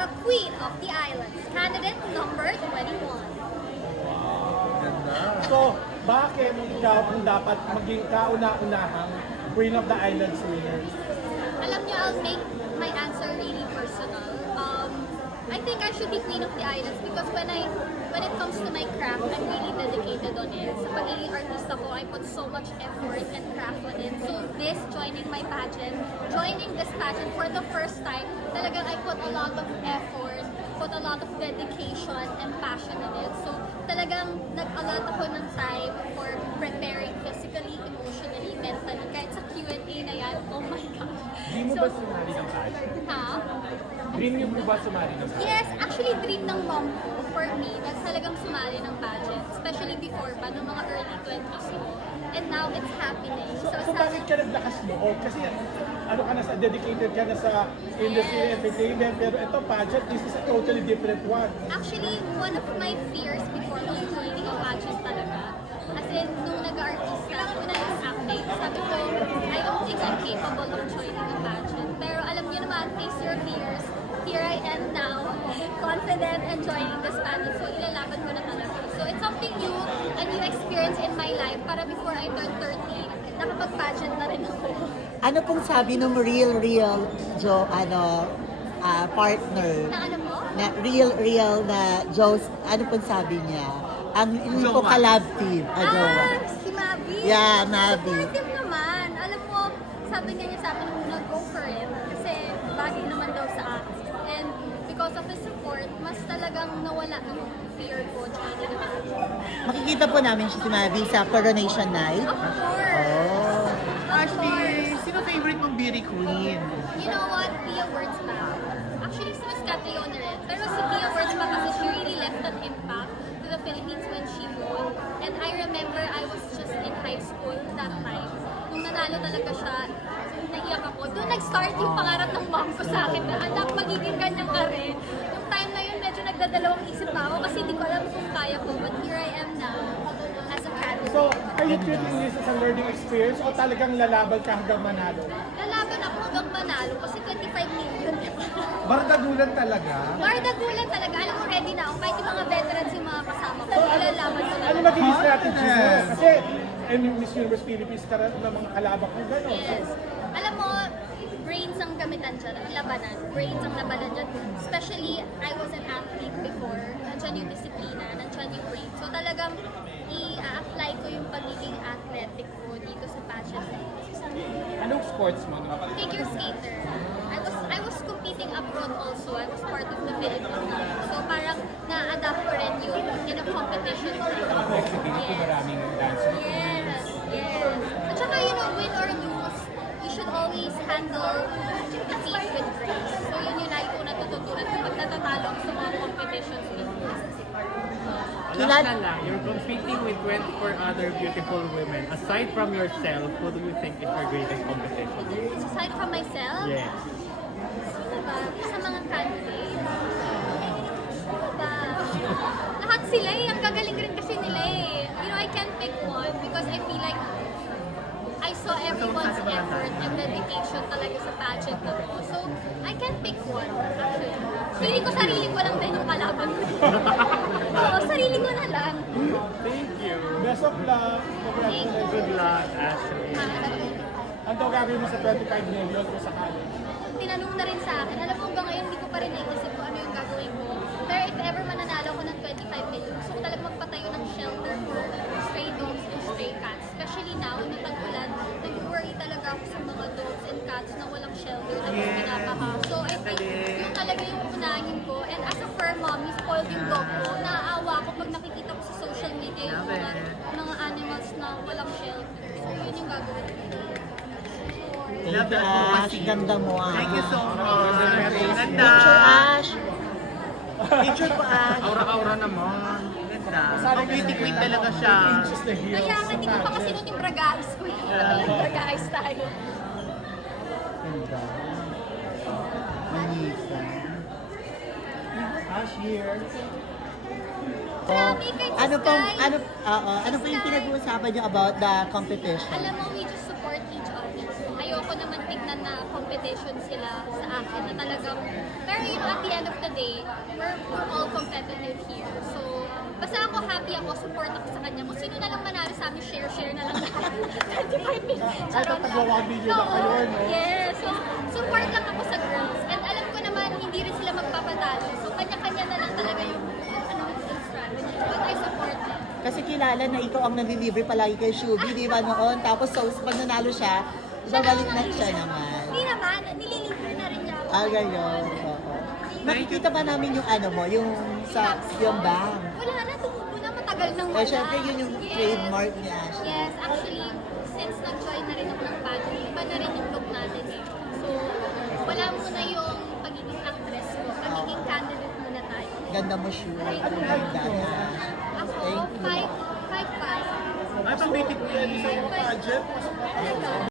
the Queen of the Islands, candidate number 21. So, bakit ikaw ang dapat maging kauna-unahang Queen of the Islands winner? Alam niyo, I'll make my answer really personal. I think I should be Queen of the Islands because when it comes to my craft, I'm really dedicated on it. Sa pagiging artista ko, I put so much effort and craft on it. So joining this pageant for the first time, talagang I put a lot of effort, put a lot of dedication and passion in it. So talagang nag-allot ako ng time for preparing physically, emotionally, mentally. Kahit sa Q&A na yan, oh my gosh. Dream mo ba sumali ng pageant? Ha? Dream niyo po ba sumali ng pageant? Yes, actually dream ng mom ko for me na talagang sumali ng pageant. Especially before pa, ng mga early 20s ko. And now it's happening. So bakit ka naglakas loob? Kasi ano ka na sa dedicated ka na sa industry entertainment, pero ito pageant, this is a totally different one. Actually, one of my fears before was joining a pageant talaga. As in, nung nag-artista ako, when I was acting, sabi ko, I don't think I'm capable of joining a pageant. Pero alam niyo naman, face your fears. Here I am now, confident and joining this pageant. So, ilalaban ko na talaga. So, it's something new, a new experience in my life. Para before I turn 30, nakapag-pageant na rin ako. Ano pong sabi ng real partner? Na ano mo? Na real na Joe, ano pong sabi niya? Ang hindi ko collab team, jowa. Si Mavi. Yeah, Mavi. Supportive naman. Alam mo, sabi niya sa akin nung go for it. Kasi bagay naman daw sa akin. And because of his support, mas talagang nawala yung fear ko joining the pageant. Makikita po namin si Mavi sa Coronation Night. Of course. Oh. Ashley, sino favorite mong beauty queen? You know what? Pia Wurtzbach. Actually, si Miss Catriona rin. Pero si Pia Wurtzbach kasi she really left an impact to the Philippines when she won. And I remember I was just in high school that time. Nung nanalo talaga siya, naiyak ako. Doon nag-start yung pangarap ng mom ko sa akin na anak, magiging ganyan ka rin. Yung time na yun, medyo nagdadalawang isip pa ako kasi di ko alam kung kaya ko. But here I am now as a candidate. So, are you treating this as a learning experience o talagang lalaban ka hanggang manalo? Lalaban ako hanggang manalo kasi 25 million, di ba? Bardagulan talaga. Bardagulan talaga. Alam mo, ready na ako. Kahit yung mga veterans yung mga kasama ko, ilalaban ko na. Ano magiging strategy mo? Kasi Miss Universe Philippines ka rin ng mga kalabak mo gano'n. Yes. Alam mo, brains ang gamitan dyan, ang labanan. Brains ang labanan dyan. Especially, I was an athlete before. Nandyan yung disiplina, nandyan yung brain. So talagang i-apply ko yung pagiging athletic ko dito sa pageant. Anong sports mo? No? Figure skater. I was competing abroad also. I was part of the Philippine team. So parang na-adapt ko rin yun in a competition. Flexibility, maraming dancer. Yes, yes. At saka, you know, win or lose, you should always handle defeat with grace. So yun yung lagi ko natututunan kapag natatalo ako sa mga competitions before. Kilala- Last na lang, you're competing with 24 other beautiful women. Aside from yourself, who do you think is your greatest competition? Aside from myself, Yes. sino ba? Sa mga candidates, sino ba? Lahat sila eh. Ang gagaling rin kasi nila eh. You know, I can't pick one because I feel like I saw everyone's effort and dedication talaga sa pageant na to. So, I can't pick one, actually. Feeling ko sarili ko lang din yung kalaban ko. Oo, sarili ko na lang. Thank you. Best of luck. Thank you. Good luck, Ashley. Ano daw gagawin mo sa 25 million kung sakali? Tinanong na rin sa akin. Alam mo, hanggang ngayon, hindi ko pa rin naisip kung ano yung gagawin ko. Pero if ever mananalo ko ng 25 million, gusto ko talaga magpatayo ng shelter for stray dogs and stray cats. Especially now, na tag-ulan, nag-worry talaga ako sa mga dogs and cats na walang shelter, na mga pinapaha. So I think yun talaga yung unahin ko. And as a fur mommy, spoiled yung dog ko. Naaawa ako pag nakikita ko sa social media yung mga animals na walang shelter. So yun yung gagawin ko. Thank you, Ash. Ganda mo ah. Thank you so much. Ganda. Picture, Ash. Picture po, Ash. Aura-aura naman. Ganda. Ang beauty queen talaga siya. Inches the heels. Kaya nga, hindi ko pa kasi nun yung bragais ko. Bragais tayo. Ganda. Manisa. Ash here. Marami kahit sa Ano pong, Sky. ano po yung pinag-uusapan niyo about the competition? Alam mo, we just support each other. Ayoko naman tignan na competition sila sa akin na talagang, pero you at the end of the day, we're all competitive here. So, basta ako happy ako, support ako sa kanya. Kung sino na lang manalo sa amin, share na lang natin. 25 minutes. Kahit ang tagwa-1 video na kayo, no? Yes. So, support lang ako sa girls. And alam ko naman, hindi rin sila magpapatalo. So, kanya-kanya na lang talaga yung strategy. But I support them. Kasi kilala na ikaw ang nanlilibre palagi kay Shubi, di ba noon? Tapos so, pag nanalo siya, babalik na siya naman. Hindi naman. Nililibre na rin niya ako. Ah, ganyan. Oo. Nakikita ba namin yung ano mo, yung sa yung bang? Wala na, tumubo na, matagal nang Eh, syempre yun yung trademark ni Ashley. Yes, actually, since nag-join na rin ako ng pageant, iba na rin yung look natin eh. So, wala muna yung pagiging actress ko, pagiging candidate muna tayo. Ganda mo, Shubi. Ang ganda na. Ako, Thank you. 5'5". Ay, pang beauty queen sa pageant.